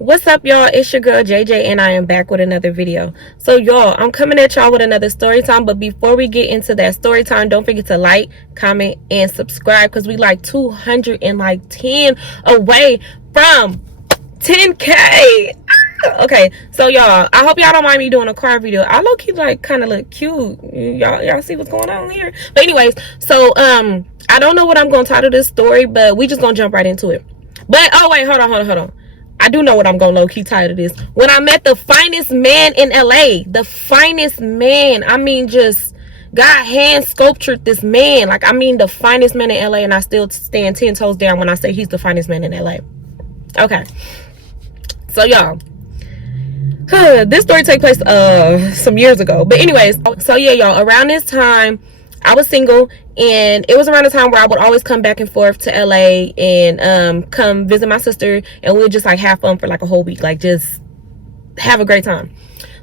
What's up, y'all? It's your girl JJ, and I am back with another video. So y'all, I'm coming at y'all with another story time, but before we get into that story time, don't forget to like, comment, and subscribe, because we like 210 away from 10K. Okay, so y'all, I hope y'all don't mind me doing a car video. I low-key like kind of look cute. Y'all see what's going on here? But anyways, so I don't know what I'm gonna title this story, but we just gonna jump right into it. But oh wait, hold on. I do know what I'm gonna low-key title this. When I met the finest man in LA, the finest man. I mean, just God hand sculptured this man. Like, I mean, the finest man in LA, and I still stand 10 toes down when I say he's the finest man in LA. Okay, so y'all, this story take place some years ago, but anyways, so yeah, y'all, around this time I was single, and it was around the time where I would always come back and forth to LA and come visit my sister, and we would just like have fun for like a whole week, like just have a great time.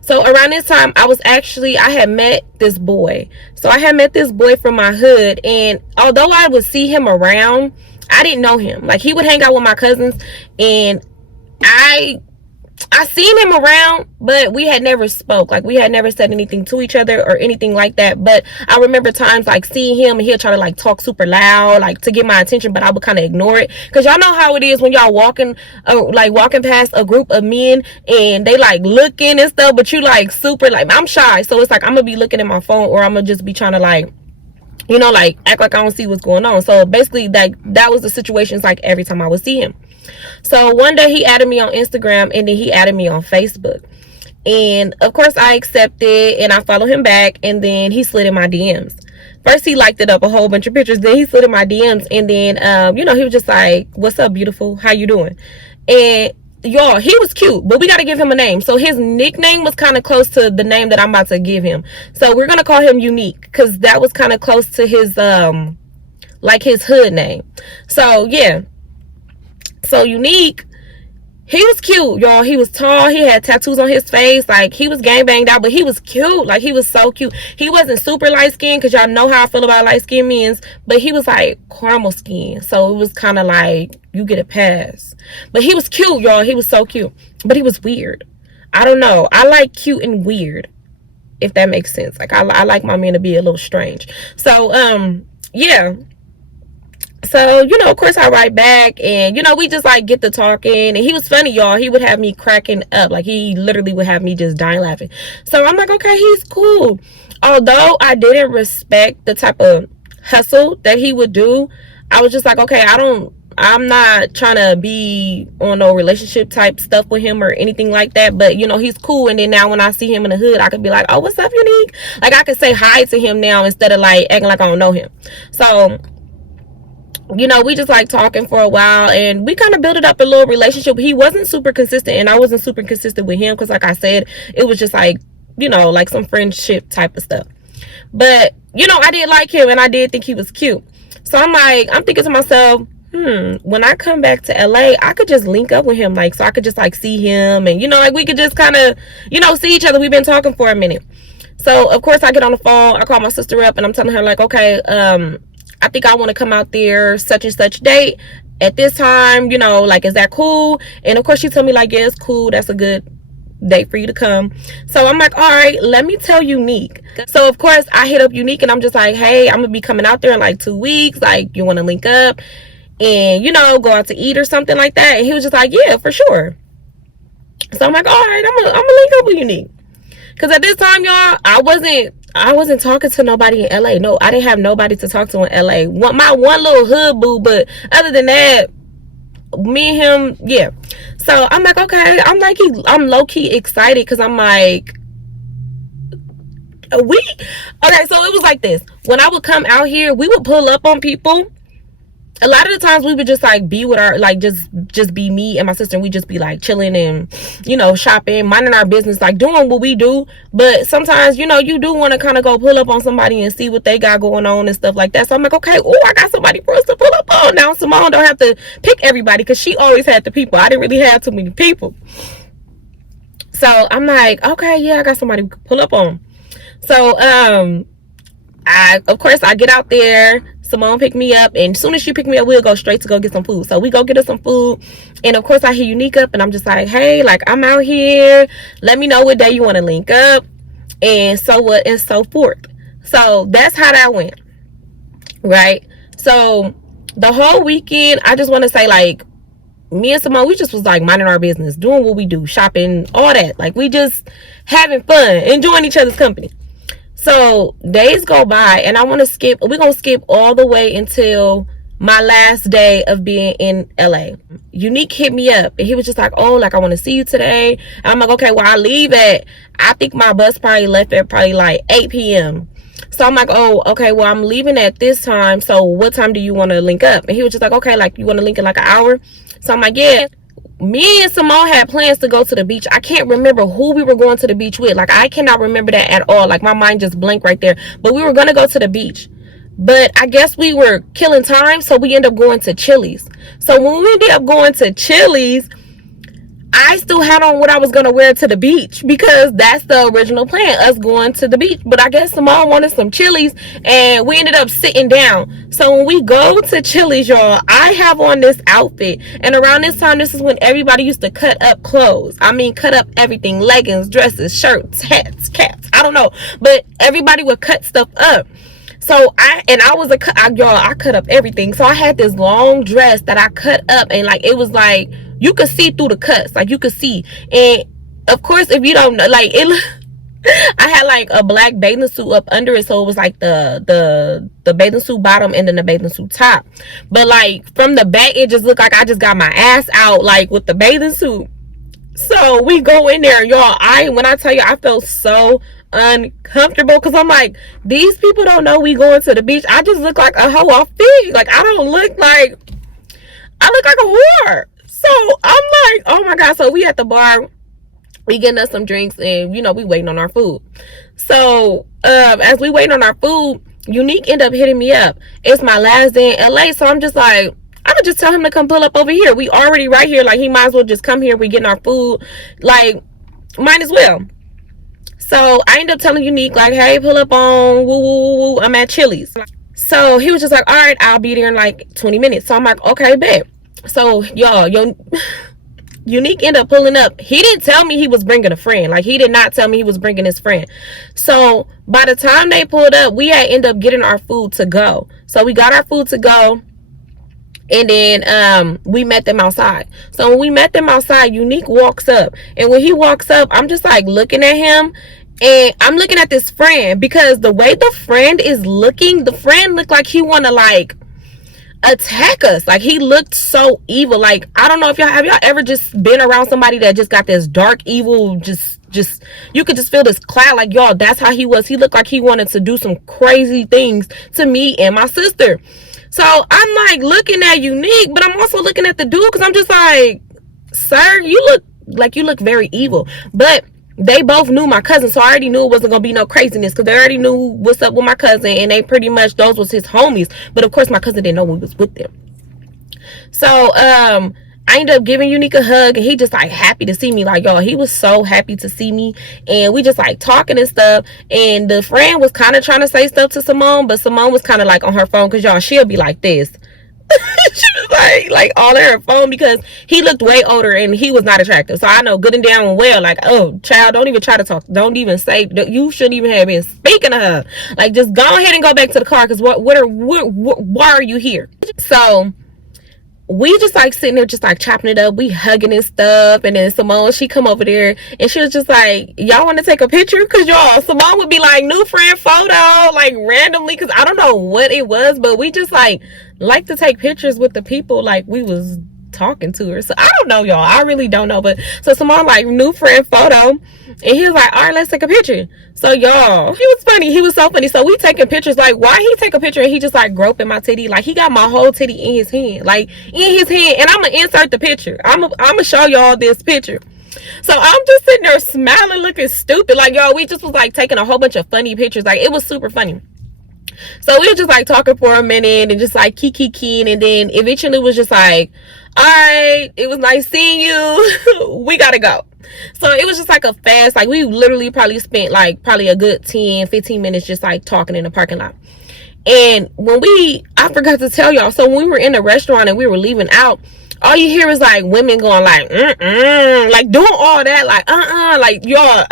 So around this time, I had met this boy. So I had met this boy from my hood, and although I would see him around, I didn't know him. Like, he would hang out with my cousins, and I seen him around, but we had never spoke. Like, we had never said anything to each other or anything like that. But I remember times like seeing him, and he'll try to like talk super loud, like to get my attention, but I would kind of ignore it, because y'all know how it is when y'all walking past a group of men and they like looking and stuff, but you like super, like, I'm shy, so it's like I'm gonna be looking at my phone, or I'm gonna just be trying to like, you know, like act like I don't see what's going on. So basically, that was the situations like every time I would see him. So one day he added me on Instagram, and then he added me on Facebook. And of course I accepted, and I followed him back, and then he slid in my DMs. First he liked it up a whole bunch of pictures, then he slid in my DMs, and then you know, he was just like, "What's up, beautiful? How you doing?" And y'all, he was cute, but we got to give him a name. So his nickname was kind of close to the name that I'm about to give him. So we're going to call him Unique, because that was kind of close to his like his hood name. So yeah. So Unique, he was cute, y'all. He was tall. He had tattoos on his face. Like, he was gang banged out, but he was cute. Like, he was so cute. He wasn't super light skinned, because y'all know how I feel about light skinned men, but he was like caramel skin. So it was kind of like, you get a pass. But he was cute, y'all. He was so cute. But he was weird. I don't know. I like cute and weird, if that makes sense. Like, I like my men to be a little strange. So, yeah. So, you know, of course I write back, and, you know, we just like get to talking, and he was funny, y'all. He would have me cracking up. Like, he literally would have me just dying laughing. So I'm like, okay, he's cool. Although I didn't respect the type of hustle that he would do, I was just like, okay, I'm not trying to be on no relationship type stuff with him or anything like that. But, you know, he's cool. And then now when I see him in the hood, I could be like, oh, what's up, Unique? Like, I could say hi to him now instead of like acting like I don't know him. So, you know, we just like talking for a while, and we kind of built up a little relationship. He wasn't super consistent, and I wasn't super consistent with him, because like I said, it was just like, you know, like some friendship type of stuff. But, you know, I did like him, and I did think he was cute. So I'm thinking to myself, when I come back to LA, I could just link up with him, like, so I could just like see him, and, you know, like we could just kind of, you know, see each other. We've been talking for a minute. So of course I get on the phone, I call my sister up, and I'm telling her like, okay, I think I want to come out there such and such date at this time, you know, like, is that cool? And of course she told me like, yeah, it's cool. That's a good date for you to come. So I'm like, all right, let me tell Unique. So of course I hit up Unique, and I'm just like, hey, I'm gonna be coming out there in like 2 weeks. Like, you want to link up and, you know, go out to eat or something like that? And he was just like, yeah, for sure. So I'm like, all right, I'm gonna link up with Unique. Because at this time, y'all, I wasn't talking to nobody in LA. No, I didn't have nobody to talk to in LA. My one little hood boo, but other than that, me and him, yeah. So I'm like, okay, I'm low-key excited, because I'm like, okay, so it was like this. When I would come out here, we would pull up on people. A lot of the times we would just like be with our, like, just be me and my sister, and we just be like chilling and, you know, shopping, minding our business, like doing what we do. But sometimes, you know, you do want to kind of go pull up on somebody and see what they got going on and stuff like that. So I'm like, okay, oh, I got somebody for us to pull up on. Now Simone don't have to pick everybody, because she always had the people. I didn't really have too many people. So I'm like, okay, yeah, I got somebody to pull up on. So of course I get out there. Simone picked me up, and as soon as she picked me up, we'll go straight to go get some food. So we go get us some food, and of course I hear Unique up, and I'm just like, hey, like, I'm out here, let me know what day you want to link up, and so what and so forth. So that's how that went, right? So the whole weekend, I just want to say, like, me and Simone, we just was like minding our business, doing what we do, shopping, all that. Like, we just having fun, enjoying each other's company. So days go by, and we're gonna skip all the way until my last day of being in LA. Unique hit me up, and he was just like, oh, like, I want to see you today. And I'm like, okay, well, I think my bus probably left at probably like 8 p.m. So I'm like, oh, okay, well, I'm leaving at this time, so what time do you want to link up? And he was just like, okay, like, you want to link in like an hour? So I'm like, yeah. Me and Simone had plans to go to the beach. I can't remember who we were going to the beach with. Like, I cannot remember that at all. Like, my mind just blanked right there. But we were going to go to the beach. But I guess we were killing time, so we ended up going to Chili's. So when we ended up going to Chili's, I still had on what I was going to wear to the beach, because that's the original plan, us going to the beach. But I guess Simone wanted some Chili's, and we ended up sitting down. So when we go to Chili's, y'all, I have on this outfit. And around this time, this is when everybody used to cut up clothes. I mean, cut up everything. Leggings, dresses, shirts, hats, caps. I don't know. But everybody would cut stuff up. So I cut up everything. So I had this long dress that I cut up, and like, it was like, you could see through the cuts, like, you could see. And of course, if you don't know, like, I had like a black bathing suit up under it, so it was like the bathing suit bottom and then the bathing suit top. But like, from the back, it just looked like I just got my ass out, like, with the bathing suit. So we go in there, y'all. When I tell you, I felt so uncomfortable, because I'm like, these people don't know we going to the beach. I just look like a hoe off feet. Like, I look like a whore. So I'm like, oh my God. So we at the bar, we getting us some drinks, and we waiting on our food. So as we waiting on our food, Unique end up hitting me up. It's my last day in LA, so I'm just like, I'm gonna just tell him to come pull up over here. We already right here. Like, he might as well just come here. We getting our food. Like, might as well. So I end up telling Unique, like, hey, pull up on woo woo woo. I'm at Chili's. So he was just like, all right, I'll be there in like 20 minutes. So I'm like, okay, bet. So y'all, Unique ended up pulling up. He didn't tell me he was bringing a friend. Like, he did not tell me he was bringing his friend. So by the time they pulled up, we had ended up getting our food to go. So we got our food to go, and then we met them outside. So when we met them outside, Unique walks up, and when he walks up, I'm just like looking at him, and I'm looking at this friend, because the way the friend is looking, the friend looked like he want to like attack us. Like, he looked so evil. Like, I don't know if have y'all ever just been around somebody that just got this dark evil, just you could just feel this cloud. Like, y'all, that's how he was. He looked like he wanted to do some crazy things to me and my sister. So I'm like looking at Unique, but I'm also looking at the dude, because I'm just like, sir, you look very evil. But they both knew my cousin, so I already knew it wasn't gonna be no craziness, because they already knew what's up with my cousin, and they pretty much, those was his homies. But of course, my cousin didn't know we was with them. So I ended up giving Unique a hug, and he just like happy to see me. Like, y'all, he was so happy to see me, and we just like talking and stuff. And the friend was kind of trying to say stuff to Simone, but Simone was kind of like on her phone, because y'all, she'll be like this. She was like all in her phone, because he looked way older and he was not attractive. So I know good and damn well, like, oh, child, don't even try to talk. Don't even say, you shouldn't even have been speaking to her. Like, just go ahead and go back to the car, because why are you here? So we just like sitting there, just like chopping it up. We hugging and stuff. And then Simone, she come over there, and she was just like, y'all want to take a picture? Because y'all, Simone would be like, new friend photo, like randomly, because I don't know what it was, but we just like to take pictures with the people like we was talking to her. So I don't know, y'all, I really don't know. But so Simone like, new friend photo, and he was like, all right, let's take a picture. So y'all, he was funny. He was so funny. So we taking pictures. Like, why he take a picture and he just like groping my titty? Like, he got my whole titty in his hand, like in his hand. And I'm gonna insert the picture. I'm gonna show y'all this picture. So I'm just sitting there smiling, looking stupid. Like, y'all, we just was like taking a whole bunch of funny pictures. Like, it was super funny. So we were just like talking for a minute and just like keying, and then eventually was just like, all right, it was nice seeing you. We gotta go. So it was just like a fast, like, we literally probably spent like probably a good 10-15 minutes just like talking in the parking lot. And I forgot to tell y'all, so when we were in the restaurant and we were leaving out, all you hear is like women going like like doing all that, like like y'all.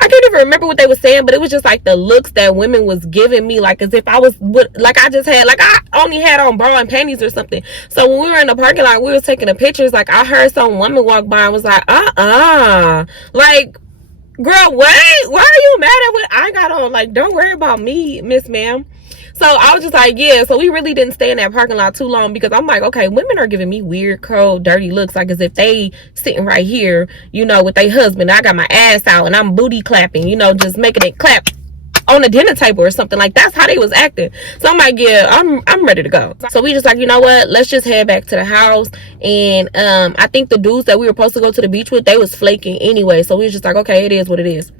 I can't even remember what they were saying, but it was just like the looks that women was giving me, like as if I was like I just had, like I only had on bra and panties or something. So when we were in the parking lot, we was taking the pictures, like I heard some woman walk by and was like like, girl, what? Why are you mad at what I got on? Like, don't worry about me, Miss Ma'am. So I was just like, yeah. So we really didn't stay in that parking lot too long, because I'm like, okay, women are giving me weird, cold, dirty looks, like as if they sitting right here, you know, with their husband. I got my ass out and I'm booty clapping, you know, just making it clap on the dinner table or something. Like, that's how they was acting. So I'm like, yeah, I'm ready to go. So we just like, you know what, let's just head back to the house. And I think the dudes that we were supposed to go to the beach with, they was flaking anyway. So we was just like, okay, it is what it is.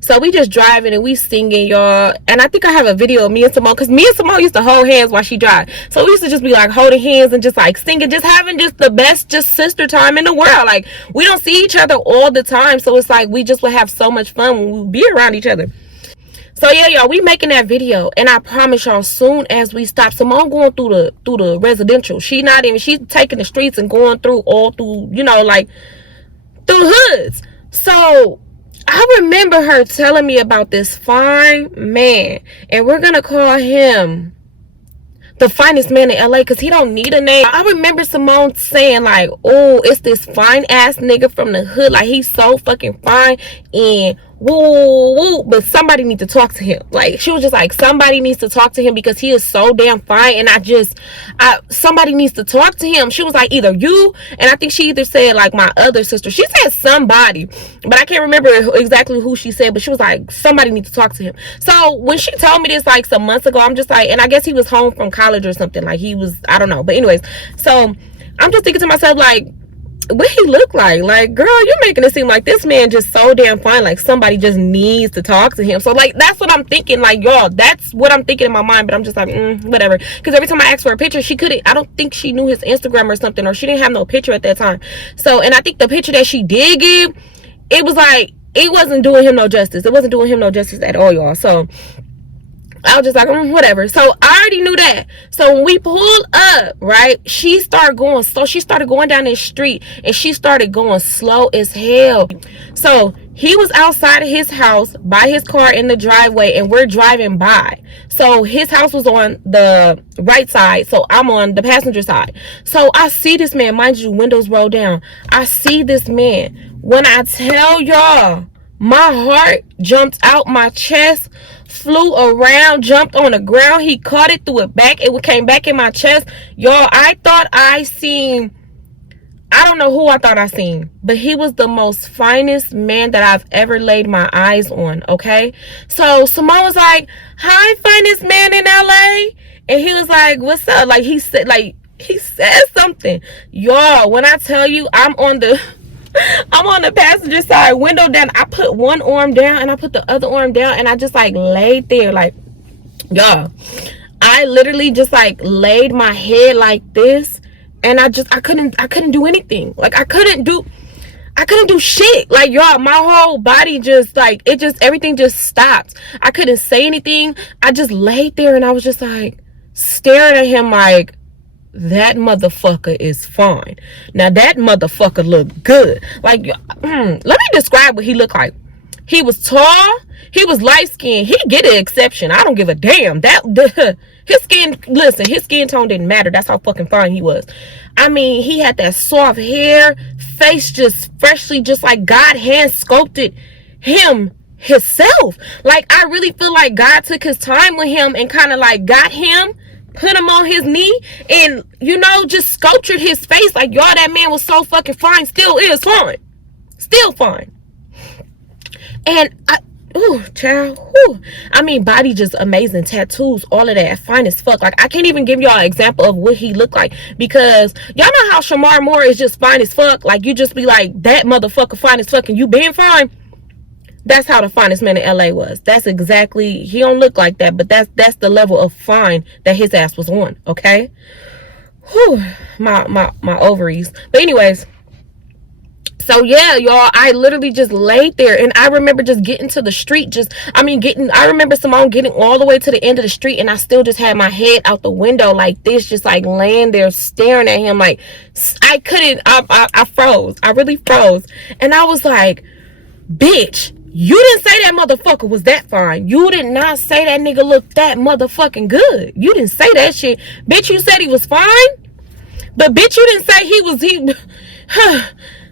So we just driving and we singing, y'all. And I think I have a video of me and Simone, because me and Simone used to hold hands while she drive. So we used to just be like holding hands and just like singing, just having just the best just sister time in the world. Like, we don't see each other all the time, so it's like we just would have so much fun when we be around each other. So yeah, y'all, we making that video, and I promise y'all, soon as we stop, Simone going through the residential. She's taking the streets and going through all through, you know, like through hoods. So I remember her telling me about this fine man, and we're gonna call him the finest man in LA, because he don't need a name. I remember Simone saying like, oh, it's this fine ass nigga from the hood, like he's so fucking fine, and woo, but somebody needs to talk to him. Like, she was just like, somebody needs to talk to him because he is so damn fine, and somebody needs to talk to him. She was like, either you, and I think she either said like my other sister, she said somebody, but I can't remember exactly who she said, but she was like, somebody needs to talk to him. So when she told me this like some months ago, I'm just like, and I guess he was home from college or something, like he was, I don't know, but anyways, so I'm just thinking to myself, like, what he look like? Like, girl, you're making it seem like this man just so damn fine, like somebody just needs to talk to him. So like, that's what I'm thinking, like, y'all, that's what I'm thinking in my mind. But I'm just like, whatever, because every time I asked for a picture, she couldn't, I don't think she knew his Instagram or something, or she didn't have no picture at that time. So, and I think the picture that she did give, it was like, it wasn't doing him no justice. It wasn't doing him no justice at all, y'all. So I was just like, whatever. So I already knew that. So when we pulled up, right, she started going slow. She started going down this street, and she started going slow as hell. So he was outside of his house by his car in the driveway, and we're driving by. So his house was on the right side, so I'm on the passenger side. So I see this man, mind you, windows rolled down. I see this man. When I tell y'all, my heart jumped out my chest, flew around, jumped on the ground. He caught it, threw it back. It came back in my chest. Y'all, I thought I seen, I don't know who I thought I seen, but he was the most finest man that I've ever laid my eyes on, okay? So Simone was like, hi, finest man in LA. And he was like, what's up? Like, he said something. Y'all, when I tell you, I'm on the passenger side, window down. I put one arm down and I put the other arm down, and I just like laid there, like, y'all, I literally just like laid my head like this, and I couldn't do anything. Like, I couldn't do shit. Like, y'all, my whole body just like, everything just stopped. I couldn't say anything. I just laid there, and I was just like staring at him like, that motherfucker is fine. Now that motherfucker looked good. Like, let me describe what he looked like. He was tall. He was light skinned. He get an exception. I don't give a damn. His skin tone didn't matter. That's how fucking fine he was. I mean, he had that soft hair, face just freshly, just like God hand sculpted him himself. Like, I really feel like God took his time with him and kind of like got him, put him on his knee, and, you know, just sculptured his face. Like, y'all, that man was so fucking fine. Still is fine. Still fine. And child, I mean, body just amazing, tattoos, all of that, fine as fuck. Like, I can't even give y'all an example of what he looked like, because y'all know how Shamar Moore is just fine as fuck. Like, you just be like, that motherfucker fine as fuck, and you being fine. That's how the finest man in LA was. That's exactly, he don't look like that, but that's the level of fine that his ass was on, okay? Whew, my ovaries. But anyways, So yeah, y'all, I literally just laid there, and I remember just getting to the street, I remember Simone getting all the way to the end of the street, and I still just had my head out the window like this, just like laying there staring at him. Like, I couldn't, I froze. I really froze. And I was like, bitch, you didn't say that motherfucker was that fine. You did not say that nigga looked that motherfucking good. You didn't say that shit. Bitch, you said he was fine? But bitch, you didn't say he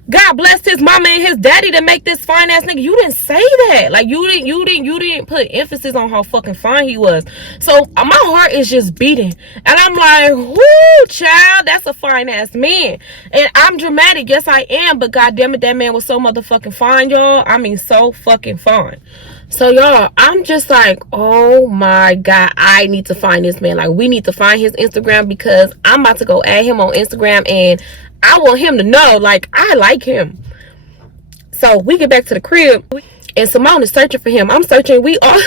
God blessed his mama and his daddy to make this fine ass nigga. You didn't say that. Like, you didn't put emphasis on how fucking fine he was. So my heart is just beating, and I'm like, whoo, child, that's a fine ass man. And I'm dramatic, yes I am, but god damn it, that man was so motherfucking fine, y'all. I mean, so fucking fine. So y'all, I'm just like, oh my god, I need to find this man. Like, we need to find his Instagram, because I'm about to go add him on Instagram, and I want him to know, like, I like him. So we get back to the crib, and Simone is searching for him. I'm searching. We all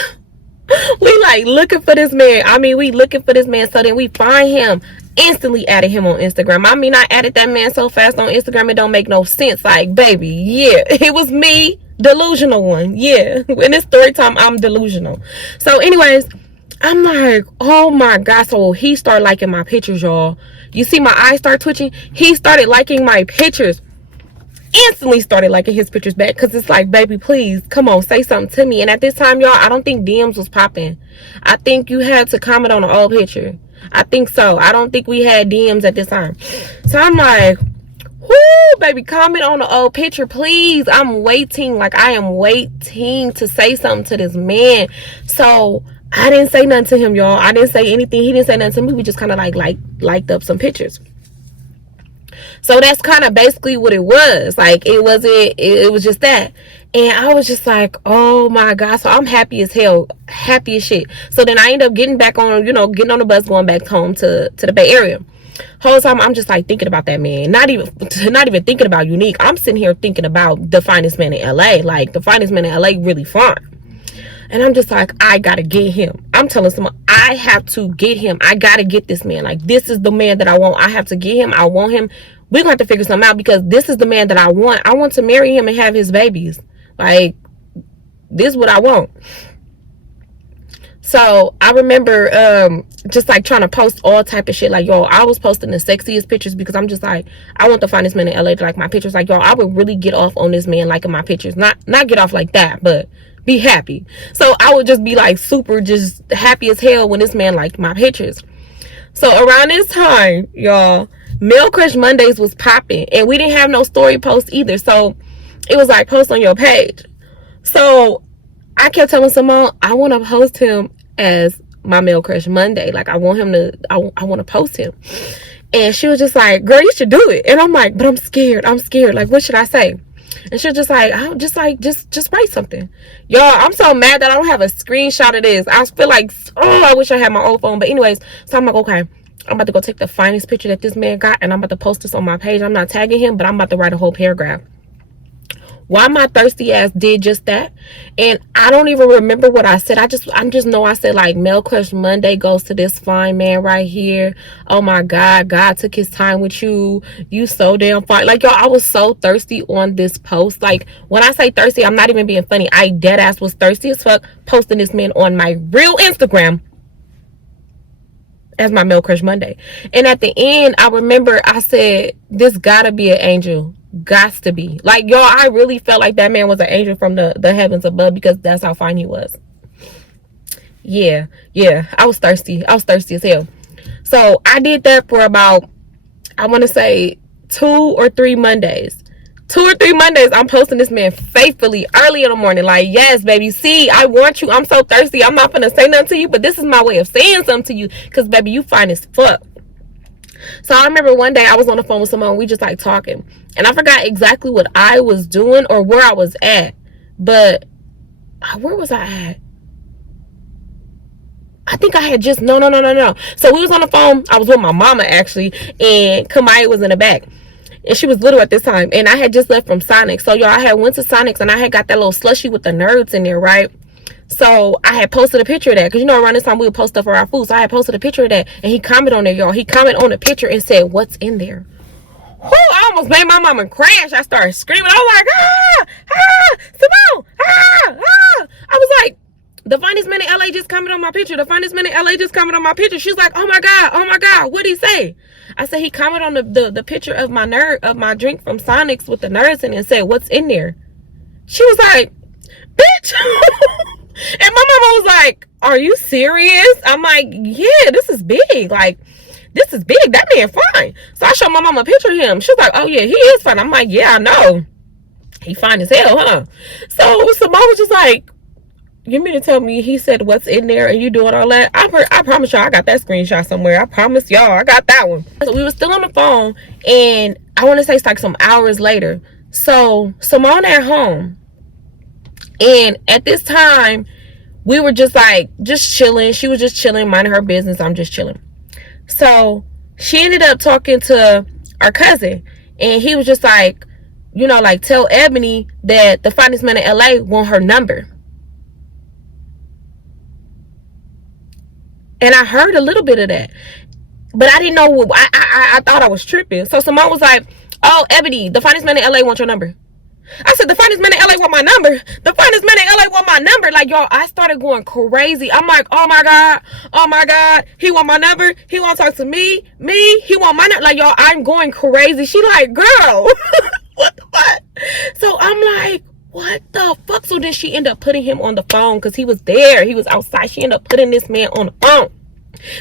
we like looking for this man. I mean, we looking for this man. So then we find him, instantly added him on Instagram. I mean, I added that man so fast on Instagram, it don't make no sense. Like, baby, yeah, it was me, delusional one. Yeah, in this story time, I'm delusional. So anyways, I'm like, oh my god. So he started liking my pictures, y'all. You see my eyes start twitching? He started liking my pictures. Instantly started liking his pictures back, because it's like, baby, please, come on, say something to me. And at this time, y'all, I don't think DMs was popping. I think you had to comment on an old picture. I think so. I don't think we had DMs at this time. So I'm like, whoo, baby, comment on the old picture, please. I'm waiting. Like, I am waiting to say something to this man. So I didn't say nothing to him, y'all. I didn't say anything. He didn't say nothing to me. We just kind of liked up some pictures. So that's kind of basically what it was. Like, it was just that. And I was just like, oh my god. So I'm happy as hell, happy as shit. So then I end up getting back on, getting on the bus, going back home to the Bay Area. Whole time I'm just like thinking about that man, not even thinking about Unique. I'm sitting here thinking about the finest man in LA. Like, the finest man in LA really fine. And I'm just like, I gotta get him. I'm telling someone, I have to get him. I gotta get this man. Like, this is the man that I want. I have to get him. I want him. We're gonna have to figure something out, because this is the man that I want. I want to marry him and have his babies. Like, this is what I want. So I remember just like trying to post all type of shit. Like, yo, I was posting the sexiest pictures, because I'm just like, I want to find this man in LA to like my pictures. Like, yo, I would really get off on this man liking my pictures. Not get off like that, but be happy. So I would just be like super just happy as hell when this man liked my pictures. So around this time, y'all, Male Crush Mondays was popping, and we didn't have no story post either. So it was like, post on your page. So I kept telling Simone, I want to post him as my Male Crush Monday. Like, I want him to, I want to post him. And she was just like, girl, you should do it. And I'm like, but I'm scared. Like, what should I say? And she was just like, just write something. Y'all, I'm so mad that I don't have a screenshot of this. I feel like, oh, I wish I had my old phone. But anyways, so I'm like, okay, I'm about to go take the finest picture that this man got, and I'm about to post this on my page. I'm not tagging him, but I'm about to write a whole paragraph. Why my thirsty ass did just that. And I don't even remember what I said. I just know I said, like, Male Crush Monday goes to this fine man right here. Oh my god, God took his time with you. You so damn fine. Like, y'all, I was so thirsty on this post. Like, when I say thirsty, I'm not even being funny. I dead ass was thirsty as fuck, posting this man on my real Instagram as my Male Crush Monday. And at the end, I remember I said, this gotta be an angel. Gots to be. Like, y'all, I really felt like that man was an angel from the heavens above, because that's how fine he was. Yeah, I was thirsty as hell. So I did that for about, I want to say 2 or 3 Mondays. 2 or 3 Mondays, I'm posting this man faithfully early in the morning. Like, yes, baby, see, I want you. I'm so thirsty. I'm not gonna say nothing to you, but this is my way of saying something to you, because, baby, you fine as fuck. So I remember one day I was on the phone with someone, we just like talking, and I forgot exactly what I was doing or where I was at, but where was I at? I think I had just, no. So we was on the phone. I was with my mama, actually, and Kamaya was in the back. And she was little at this time. And I had just left from Sonic. So, y'all, I had went to Sonic's, and I had got that little slushie with the nerds in there, right? So I had posted a picture of that, because, around this time we would post stuff for our food. So I had posted a picture of that, and he commented on there, y'all. He commented on the picture and said, what's in there? I almost made my mama crash. I started screaming. I was like, Simone, I was like, the finest man in LA just commented on my picture. The finest man in LA just commented on my picture. She's like, oh my God, what'd he say? I said, he commented on the picture of my drink from Sonic's with the nerds in it and said, what's in there? She was like, bitch. And my mama was like, are you serious? I'm like, yeah, this is big. Like, this is big. That man fine. So I showed my mama a picture of him. She's like, oh yeah, he is fine. I'm like, yeah, I know. He fine as hell, huh? So mom was just like, you mean to tell me he said what's in there and you doing all that? I promise y'all I got that screenshot somewhere. I promise y'all I got that one. So we were still on the phone, and I want to say it's like some hours later. So Simone at home, and at this time we were just chilling. She was just chilling, minding her business. I'm just chilling. So she ended up talking to our cousin, and he was just like, you know, like, tell Ebony that the finest man in LA want her number. And I heard a little bit of that, but I didn't know what, I thought I was tripping. So Simone was like, oh, Ebony, the finest man in LA want your number. I said, the finest man in LA want my number. The finest man in LA want my number. Like, y'all, I started going crazy. I'm like, oh my God, he want my number. He want to talk to me, he want my number. Like, y'all, I'm going crazy. She like, girl, what the fuck? So I'm like, what the fuck? So then she ended up putting him on the phone because he was there. He was outside. She ended up putting this man on the phone.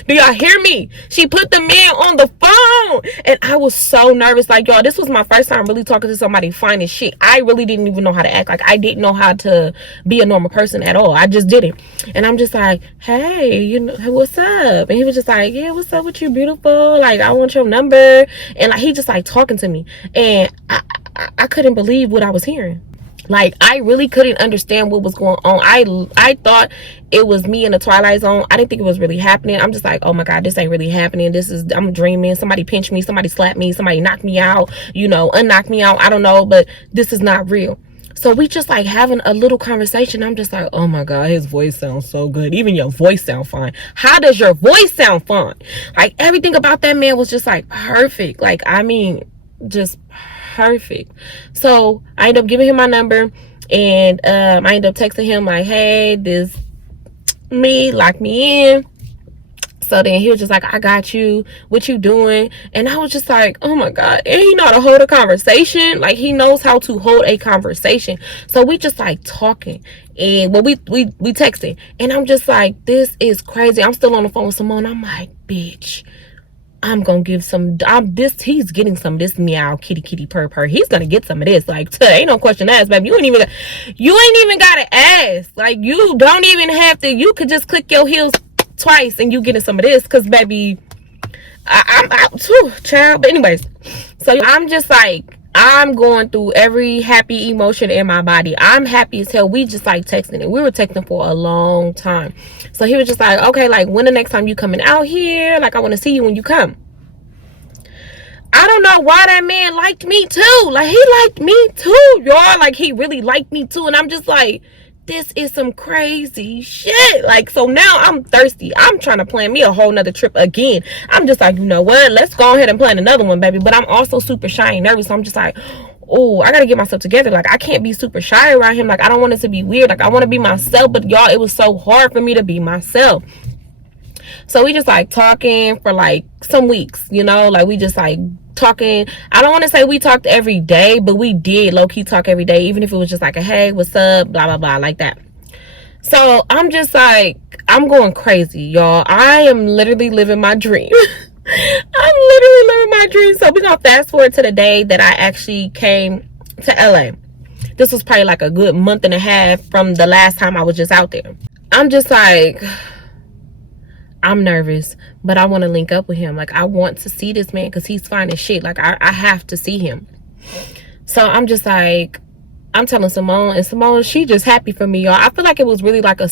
Do y'all hear me? She put the man on the phone, and I was so nervous. Like, y'all, this was my first time really talking to somebody fine as shit. I really didn't even know how to act. Like, I didn't know how to be a normal person at all. I just didn't. And I'm just like, hey, you know, what's up? And he was just like, yeah, what's up with you, beautiful? Like, I want your number. And like, he just like talking to me, and I couldn't believe what I was hearing. Like, I really couldn't understand what was going on. I thought it was me in the Twilight Zone. I didn't think it was really happening. I'm just like, oh my God, this ain't really happening. I'm dreaming. Somebody pinched me. Somebody slapped me. Somebody knocked me out, you know, unknocked me out. I don't know, but this is not real. So we just like having a little conversation. I'm just like, oh my God, his voice sounds so good. Even your voice sounds fine. How does your voice sound fine? Like, everything about that man was just like perfect. Like, I mean, just perfect. So I ended up giving him my number, and I ended up texting him like, hey, this me, lock me in. So then he was just like, I got you, what you doing? And I was just like, oh my God. And he know how to hold a conversation. Like, he knows how to hold a conversation. So we just like talking, and well, we texting, and I'm just like, this is crazy. I'm still on the phone with Simone. I'm like, bitch, I'm gonna give he's getting some of this meow kitty purr. He's gonna get some of this. Like, ain't no question asked, baby. You ain't even gotta ask. Like, you don't even have to. You could just click your heels twice and you getting some of this, because baby, I'm out too, child. But anyways, so I'm just like, I'm going through every happy emotion in my body. I'm happy as hell. We just like texting, and we were texting for a long time. So he was just like, okay, like, when the next time you coming out here? Like, I want to see you when you come. I don't know why that man liked me too. Like, he liked me too, y'all. Like, he really liked me too. And I'm just like, this is some crazy shit. Like, so now I'm thirsty. I'm trying to plan me a whole nother trip again. I'm just like, you know what? Let's go ahead and plan another one, baby. But I'm also super shy and nervous. So I'm just like, oh, I gotta get myself together. Like, I can't be super shy around him. Like, I don't want it to be weird. Like, I want to be myself. But y'all, it was so hard for me to be myself. So we just like talking for like some weeks, you know, like we just like talking. I don't want to say we talked every day, but we did low-key talk every day, even if it was just like a hey, what's up, blah blah blah, like that. So I'm just like, I'm going crazy, y'all. I am literally living my dream. I'm literally living my dream. So we're gonna fast forward to the day that I actually came to LA. This was probably like a good month and a half from the last time I was just out there. I'm just like, I'm nervous, but I want to link up with him. Like, I want to see this man because he's fine as shit. Like, I have to see him. So I'm just like, I'm telling Simone, and Simone, she just happy for me, y'all. I feel like it was really like a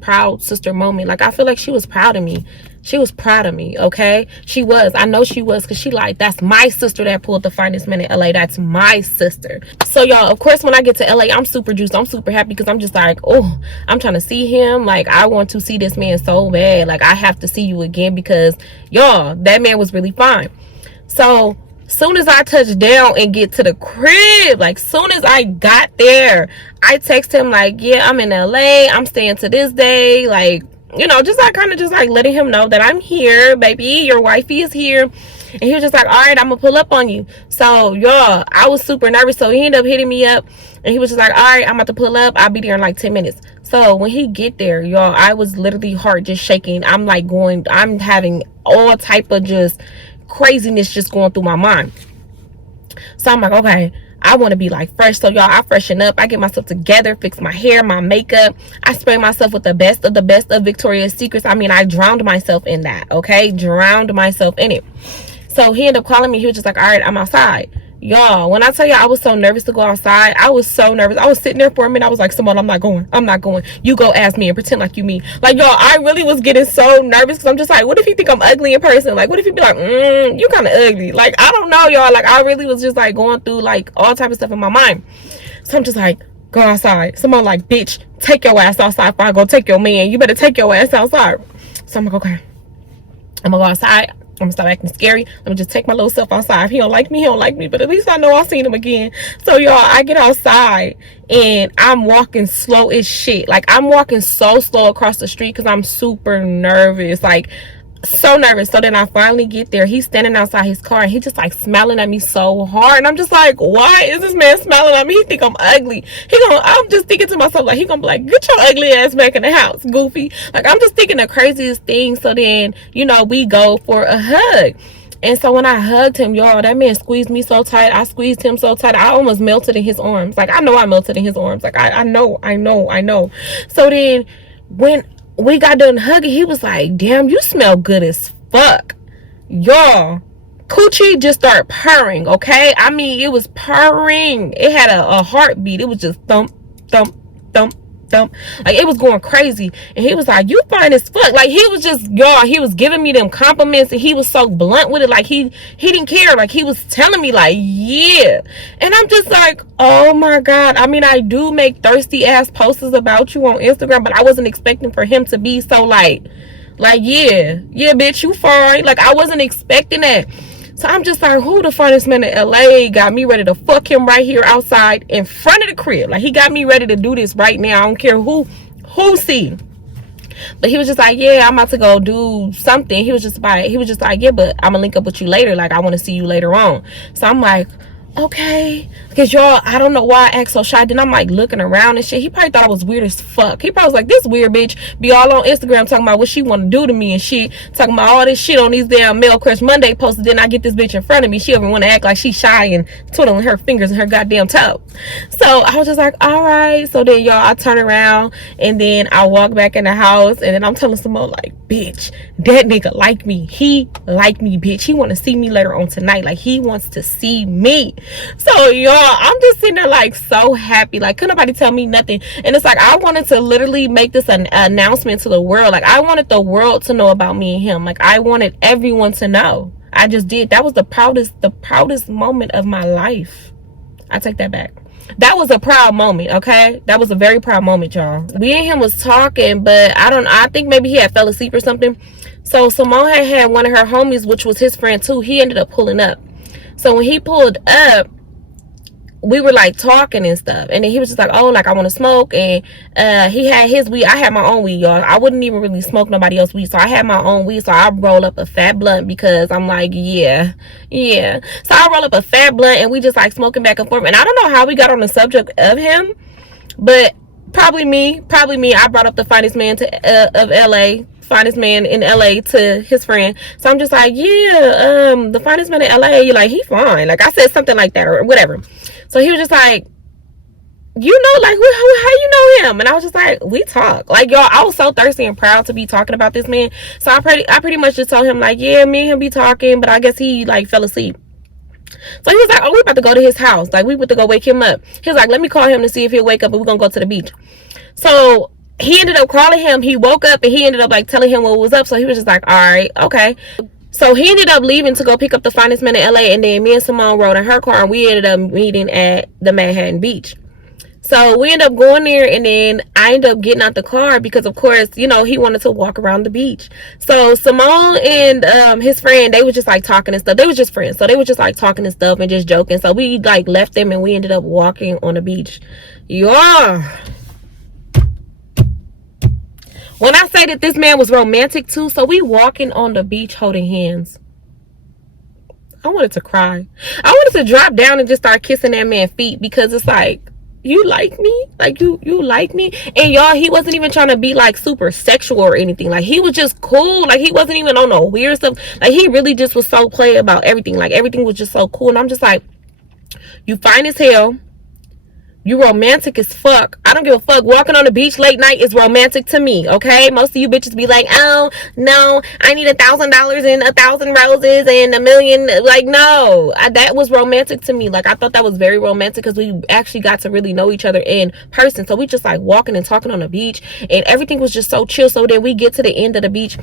proud sister moment. Like, I feel like she was proud of me. She was proud of me, okay? She was. I know she was, because she like, that's my sister that pulled the finest man in LA. That's my sister. So, y'all, of course, when I get to LA, I'm super juiced. I'm super happy because I'm just like, oh, I'm trying to see him. Like, I want to see this man so bad. Like, I have to see you again because, y'all, that man was really fine. So Soon as I touch down and get to the crib, like soon as I got there, I text him like, yeah, I'm in LA, I'm staying to this day, like, you know, just like kind of just like letting him know that I'm here, baby, your wifey is here. And he was just like, all right, I'm gonna pull up on you. So y'all, I was super nervous, so he ended up hitting me up, and he was just like, all right, I'm about to pull up, I'll be there in like 10 minutes. So when he get there, y'all, I was literally heart just shaking. I'm like I'm having all type of just craziness just going through my mind. So I'm like, okay, I want to be like fresh. So y'all, I freshen up, I get myself together, fix my hair, my makeup, I spray myself with the best of Victoria's Secrets. I mean, I drowned myself in that, okay, drowned myself in it. So he ended up calling me. He was just like, all right, I'm outside. Y'all, when I tell you I was so nervous to go outside, I was so nervous. I was sitting there for a minute. I was like, Simone, I'm not going. I'm not going. You go ask me and pretend like you me. Like, y'all, I really was getting so nervous because I'm just like, what if you think I'm ugly in person? Like, what if you be like, you kind of ugly? Like, I don't know, y'all. Like, I really was just like going through like all type of stuff in my mind. So I'm just like, go outside. Someone like, bitch, take your ass outside before I go take your man. You better take your ass outside. So I'm like, okay, I'm gonna go outside. I'm gonna stop acting scary. Let me just take my little self outside. If he don't like me, he don't like me. But at least I know I seen him again. So y'all, I get outside and I'm walking slow as shit. Like I'm walking so slow across the street because I'm super nervous. Like so nervous. So then I finally get there. He's standing outside his car and he just like smiling at me so hard. And I'm just like, why is this man smiling at me? He think I'm ugly. I'm just thinking to myself, like, he gonna be like, get your ugly ass back in the house, goofy. Like, I'm just thinking the craziest things. So then, you know, we go for a hug. And so when I hugged him, y'all, that man squeezed me so tight. I squeezed him so tight. I almost melted in his arms. Like, I know I melted in his arms. Like, I know. So then when we got done hugging, he was like, damn, you smell good as fuck. Y'all, coochie just started purring, okay? I mean, it was purring. It had a heartbeat. It was just thump, thump, thump, thump. Like, it was going crazy. And he was like, you fine as fuck. Like, he was just, y'all, he was giving me them compliments, and he was so blunt with it. Like, he didn't care. Like, he was telling me, like, yeah. And I'm just like, oh my God. I mean, I do make thirsty ass posters about you on Instagram, but I wasn't expecting for him to be so like, yeah, bitch, you fine. Like, I wasn't expecting that. So I'm just like, who the finest man in LA got me ready to fuck him right here outside in front of the crib? Like, he got me ready to do this right now. I don't care who see. But he was just like, yeah, I'm about to go do something. He was just like, yeah, but I'm gonna link up with you later. Like, I want to see you later on. So I'm like, okay, because y'all, I don't know why I act so shy. Then I'm like looking around and shit. He probably thought I was weird as fuck. He probably was like, this weird bitch be all on Instagram talking about what she want to do to me and shit, talking about all this shit on these damn Male Crush Monday posts. Then I get this bitch in front of me, she even want to act like she shy and twiddling her fingers and her goddamn toe. So I was just like, all right. So then y'all, I turn around and then I walk back in the house, and then I'm telling Simone like, bitch, that nigga like me. He like me, bitch. He want to see me later on tonight. Like, he wants to see me. So y'all, I'm just sitting there like so happy. Like, couldn't nobody tell me nothing. And it's like, I wanted to literally make this an announcement to the world. Like, I wanted the world to know about me and him. Like, I wanted everyone to know. I just did. That was the proudest moment of my life. I take that back. That was a proud moment, okay? That was a very proud moment, y'all. We and him was talking, but I think maybe he had fell asleep or something. So Simone had one of her homies, which was his friend too. He ended up pulling up. So when he pulled up, we were like talking and stuff, and then he was just like, oh, like, I want to smoke. And he had his weed. I had my own weed, y'all. I wouldn't even really smoke nobody else's weed, so I had my own weed. So I roll up a fat blunt because I'm like, yeah. So I roll up a fat blunt, and we just like smoking back and forth. And I don't know how we got on the subject of him, but probably me. I brought up the finest man of LA, finest man in LA, to his friend. So I'm just like, yeah, the finest man in LA, like, he fine. Like, I said something like that or whatever. So he was just like, you know, like, how you know him? And I was just like, we talk. Like, y'all, I was so thirsty and proud to be talking about this man. So I pretty much just told him, like, yeah, me and him be talking, but I guess he like fell asleep. So he was like, oh, we about to go to his house. Like, we went to go wake him up. He was like, let me call him to see if he'll wake up, and we're gonna go to the beach. So he ended up calling him. He woke up, and he ended up like telling him what was up. So he was just like, all right, okay. So he ended up leaving to go pick up the finest man in LA, and then me and Simone rode in her car, and we ended up meeting at the Manhattan Beach. So we end up going there, and then I end up getting out the car because, of course, you know, he wanted to walk around the beach. So Simone and his friend, they was just like talking and stuff. They was just friends, so they was just like talking and stuff and just joking. So we like left them, and we ended up walking on the beach. Yeah. When I say that this man was romantic too, so we walking on the beach holding hands. I wanted to cry. I wanted to drop down and just start kissing that man's feet, because it's like, you like me? Like, you like me? And y'all, he wasn't even trying to be like super sexual or anything. Like, he was just cool. Like, he wasn't even on no weird stuff. Like, he really just was so play about everything. Like, everything was just so cool. And I'm just like, you fine as hell. You romantic as fuck. I don't give a fuck. Walking on the beach late night is romantic to me, okay? Most of you bitches be like, oh, no, I need $1,000 and 1,000 roses and 1,000,000. Like, no. That was romantic to me. Like, I thought that was very romantic because we actually got to really know each other in person. So we just like walking and talking on the beach, and everything was just so chill. So then we get to the end of the beach,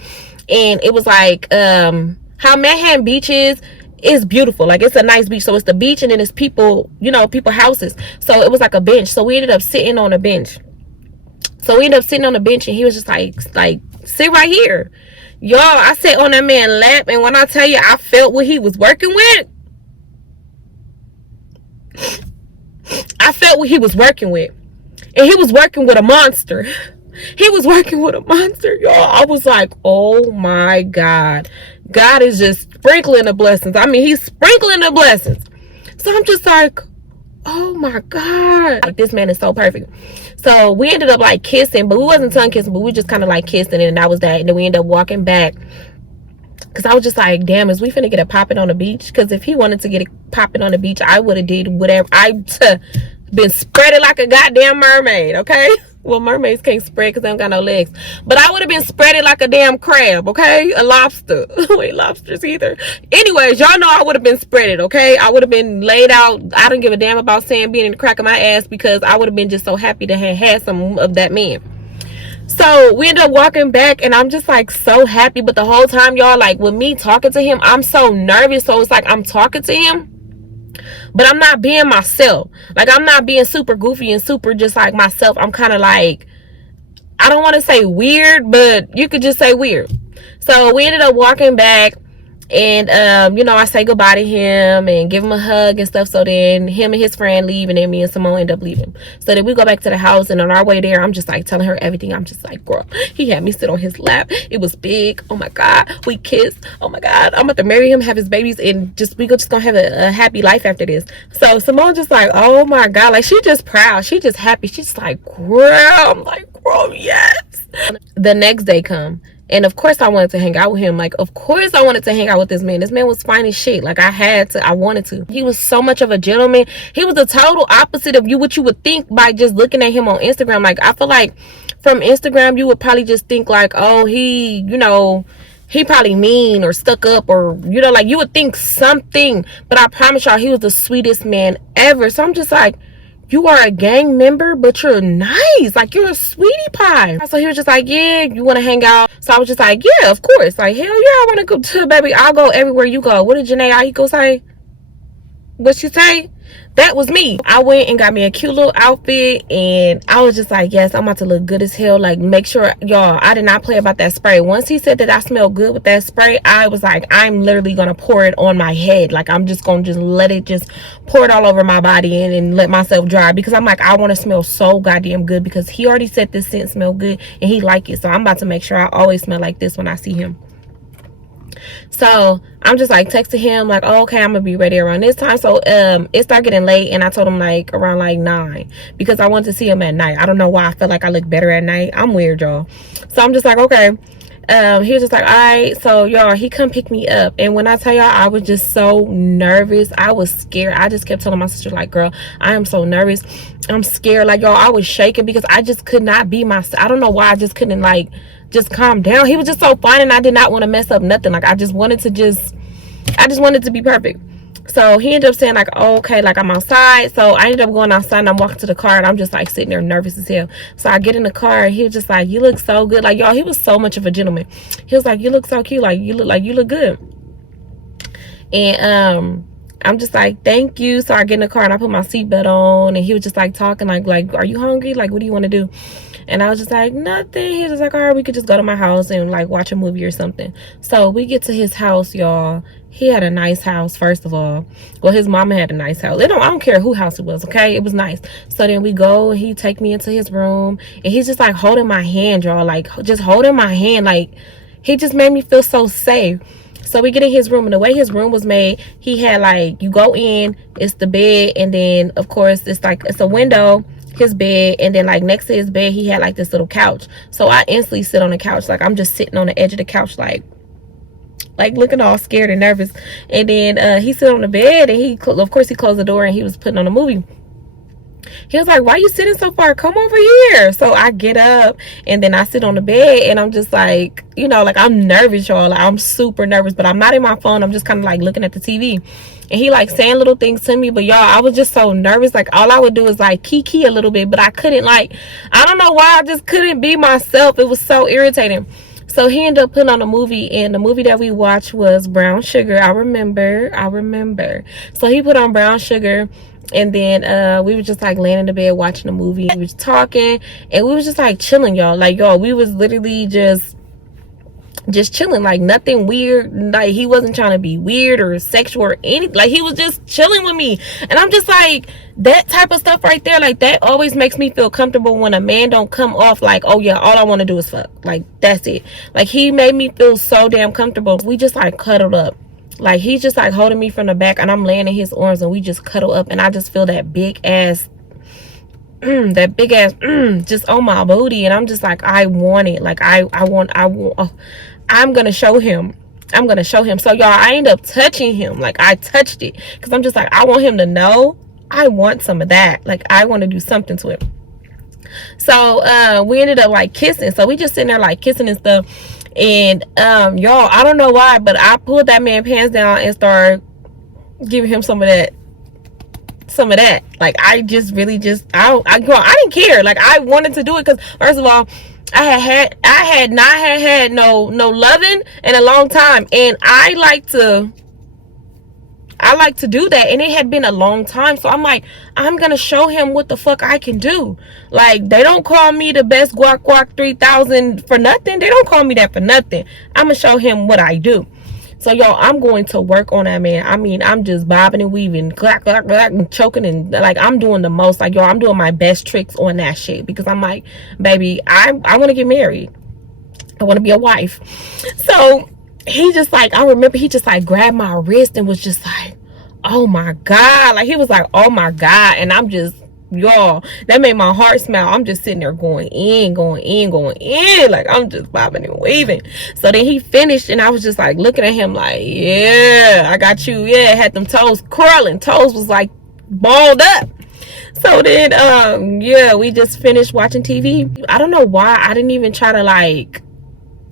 and it was like, how Manhattan Beach is beautiful. Like, it's a nice beach. So it's the beach, and then it's people, you know, people houses. So it was like a bench. So we ended up sitting on a bench. And he was just like sit right here. Y'all, I sat on that man's lap, and when I tell you, I felt what he was working with. And he was working with a monster. Y'all. I was like, oh my God. God is just sprinkling the blessings. I mean, he's sprinkling the blessings. So I'm just like, oh my God. Like, this man is so perfect. So we ended up like kissing, but we wasn't tongue kissing, but we just kind of like kissing, and that was that. And then we ended up walking back, because I was just like, damn, is we finna get it popping on the beach? Because if he wanted to get it popping on the beach, I would have did whatever. Been spreaded like a goddamn mermaid, okay? Well, mermaids can't spread because they don't got no legs. But I would have been spreaded like a damn crab, okay? A lobster. Wait, lobsters either. Anyways, y'all know I would have been spreaded, okay? I would have been laid out. I don't give a damn about saying being in the crack of my ass, because I would have been just so happy to have had some of that man. So we ended up walking back, and I'm just like so happy. But the whole time, y'all, like with me talking to him, I'm so nervous. So it's like I'm talking to him, but I'm not being myself. Like, I'm not being super goofy and super just like myself. I'm kind of like, I don't want to say weird, but you could just say weird. So we ended up walking back, and you know, I say goodbye to him and give him a hug and stuff. So then him and his friend leave, and then me and Simone end up leaving. So then we go back to the house, and on our way there, I'm just like telling her everything. I'm just like, girl, he had me sit on his lap. It was big. Oh my God. We kissed. Oh my God. I'm about to marry him, have his babies, and we just gonna have a happy life after this. So Simone just like, oh my God. Like, she just proud. She just happy. She's like, girl. I'm like, girl, yes. The next day come, and of course I wanted to hang out with him. Like, of course I wanted to hang out with this man. This man was fine as shit. Like, I wanted to. He was so much of a gentleman. He was the total opposite of what you would think by just looking at him on Instagram. Like, I feel like from Instagram, you would probably just think like, oh, he, you know, he probably mean or stuck up, or, you know, like you would think something. But I promise y'all, he was the sweetest man ever. So I'm just like, you are a gang member, but you're nice. Like, you're a sweetie pie. So he was just like, yeah, you want to hang out? So I was just like, yeah, of course. Like, hell yeah, I want to go to, baby. I'll go everywhere you go. What did Janae Aiko say? What she say? That was me. I went and got me a cute little outfit, and I was just like, yes, I'm about to look good as hell. Like, make sure, y'all, I did not play about that spray. Once he said that I smell good with that spray, I was like, I'm literally gonna pour it on my head. Like, I'm just gonna let it just pour it all over my body and let myself dry, because I'm like, I want to smell so goddamn good, because he already said this scent smell good and he like it. So I'm about to make sure I always smell like this when I see him. So I'm just like texting him like, oh, okay, I'm gonna be ready around this time. So it started getting late, and I told him like around like 9, because I wanted to see him at night. I don't know why I felt like I look better at night. I'm weird, y'all. So I'm just like, okay. He was just like, all right. So y'all, he come pick me up, and when I tell y'all, I was just so nervous. I was scared. I just kept telling my sister like, girl, I am so nervous. I'm scared. Like, y'all, I was shaking because I just could not be myself. I don't know why. I just couldn't like just calm down. He was just so fun, and I did not want to mess up nothing. Like, I just wanted to be perfect. So he ended up saying like, oh, okay, like I'm outside. So I ended up going outside, and I'm walking to the car, and I'm just like sitting there nervous as hell. So I get in the car, and he was just like, you look so good. Like, y'all, he was so much of a gentleman. He was like, you look so cute. Like, you look good. And I'm just like, thank you. So I get in the car and I put my seatbelt on, and he was just like talking like, are you hungry? Like, what do you want to do? And I was just like, nothing. He was just like, all right, we could just go to my house and like watch a movie or something. So we get to his house, y'all. He had a nice house, first of all. Well, his mama had a nice house. I don't care who house it was, okay? It was nice. So then we go, and he take me into his room, and he's just like holding my hand, y'all. Like, just holding my hand. Like, he just made me feel so safe. So we get in his room, and the way his room was made, he had like, you go in, it's the bed, and then of course it's like, it's a window, his bed, and then like next to his bed he had like this little couch. So I instantly sit on the couch, like I'm just sitting on the edge of the couch, like looking all scared and nervous. And then he sit on the bed, and he of course he closed the door, and he was putting on a movie. He was like, why you sitting so far? Come over here. So I get up, and then I sit on the bed, and I'm just like, you know, like I'm nervous, y'all. Like, I'm super nervous, but I'm not in my phone. I'm just kind of like looking at the TV. And he like saying little things to me, but y'all, I was just so nervous. Like, all I would do is like kiki a little bit, but I couldn't, like, I don't know why, I just couldn't be myself. It was so irritating. So he ended up putting on a movie, and the movie that we watched was Brown Sugar. I remember. So he put on Brown Sugar, and then we were just like laying in the bed watching the movie. We was talking, and we was just like chilling, y'all. Like, y'all, we was literally just chilling, like nothing weird. Like, he wasn't trying to be weird or sexual or anything. Like, he was just chilling with me. And I'm just like, that type of stuff right there, like, that always makes me feel comfortable when a man don't come off like, oh yeah, all I want to do is fuck. Like, that's it. Like, he made me feel so damn comfortable. We just like cuddled up. Like, he's just like holding me from the back, and I'm laying in his arms, and we just cuddle up, and I just feel that big ass just on my booty. And I'm just like, I want it. Like, I want I'm gonna show him. So y'all, I end up touching him. Like, I touched it because I'm just like, I want him to know I want some of that. Like, I want to do something to it. So we ended up like kissing. So we just sitting there like kissing and stuff. And y'all, I don't know why, but I pulled that man pants down and started giving him some of that. Like, I just really just I didn't care. Like, I wanted to do it because, first of all, I had not had no loving in a long time, and I like to do that, and it had been a long time. So I'm like, I'm gonna show him what the fuck I can do. Like, they don't call me the best guac 3000 for nothing. They don't call me that for nothing. I'm gonna show him what I do. So y'all, I'm going to work on that man. I mean, I'm just bobbing and weaving, clack, clack, clack, and choking, and like, I'm doing the most. Like, y'all, I'm doing my best tricks on that shit, because I'm like, baby, I want to get married. I want to be a wife. So he just like, I remember he just like grabbed my wrist and was just like, oh my God. Like, he was like, oh my God. And I'm just, y'all, that made my heart smile. I'm just sitting there going in. Like, I'm just bobbing and weaving. So then he finished, and I was just like looking at him like, yeah, I got you. Yeah, had them toes curling. Toes was like balled up. So then yeah, we just finished watching TV. I don't know why I didn't even try to, like,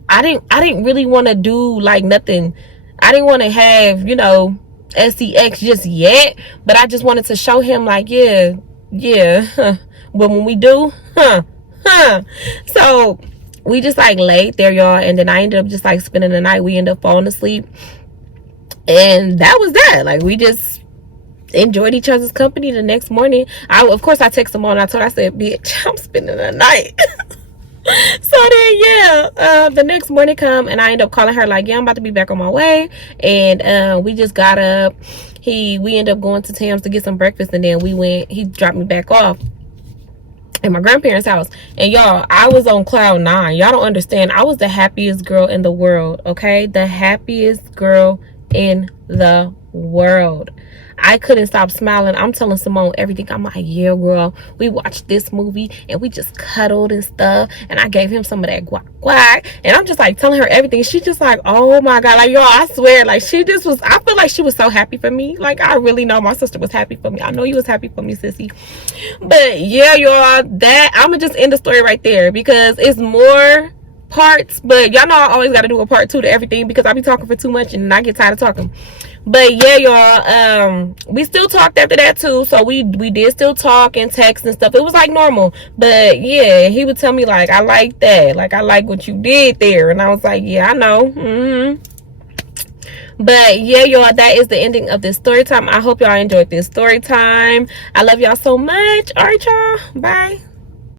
I didn't really want to do like nothing. I didn't want to have, you know, sex just yet, but I just wanted to show him like, yeah, but when we do, so we just like laid there, y'all, and then I ended up just like spending the night. We ended up falling asleep, and that was that. Like, we just enjoyed each other's company. The next morning, of course I texted him on, I said, bitch, I'm spending the night. So then, yeah, the next morning come, and I end up calling her like, yeah, I'm about to be back on my way. And we just got up. We ended up going to Tam's to get some breakfast, and then he dropped me back off at my grandparents' house. And y'all, I was on cloud 9. Y'all don't understand. I was the happiest girl in the world, okay? The happiest girl in the world. I couldn't stop smiling. I'm telling Simone everything. I'm like, yeah, girl, we watched this movie and we just cuddled and stuff, and I gave him some of that guac, and I'm just like telling her everything. She just like, oh my God, like, y'all, I swear, like, she just was, I feel like she was so happy for me. Like, I really know my sister was happy for me. I know you was happy for me, sissy. But yeah, y'all, that I'm gonna just end the story right there, because it's more parts, but y'all know I always got to do a part 2 to everything, because I be talking for too much and I get tired of talking. But yeah, y'all, we still talked after that too. So we did still talk and text and stuff. It was like normal. But yeah, he would tell me like, I like that. Like, I like what you did there. And I was like, yeah, I know. But yeah, y'all, that is the ending of this story time. I hope y'all enjoyed this story time. I love y'all so much. All right, y'all, bye.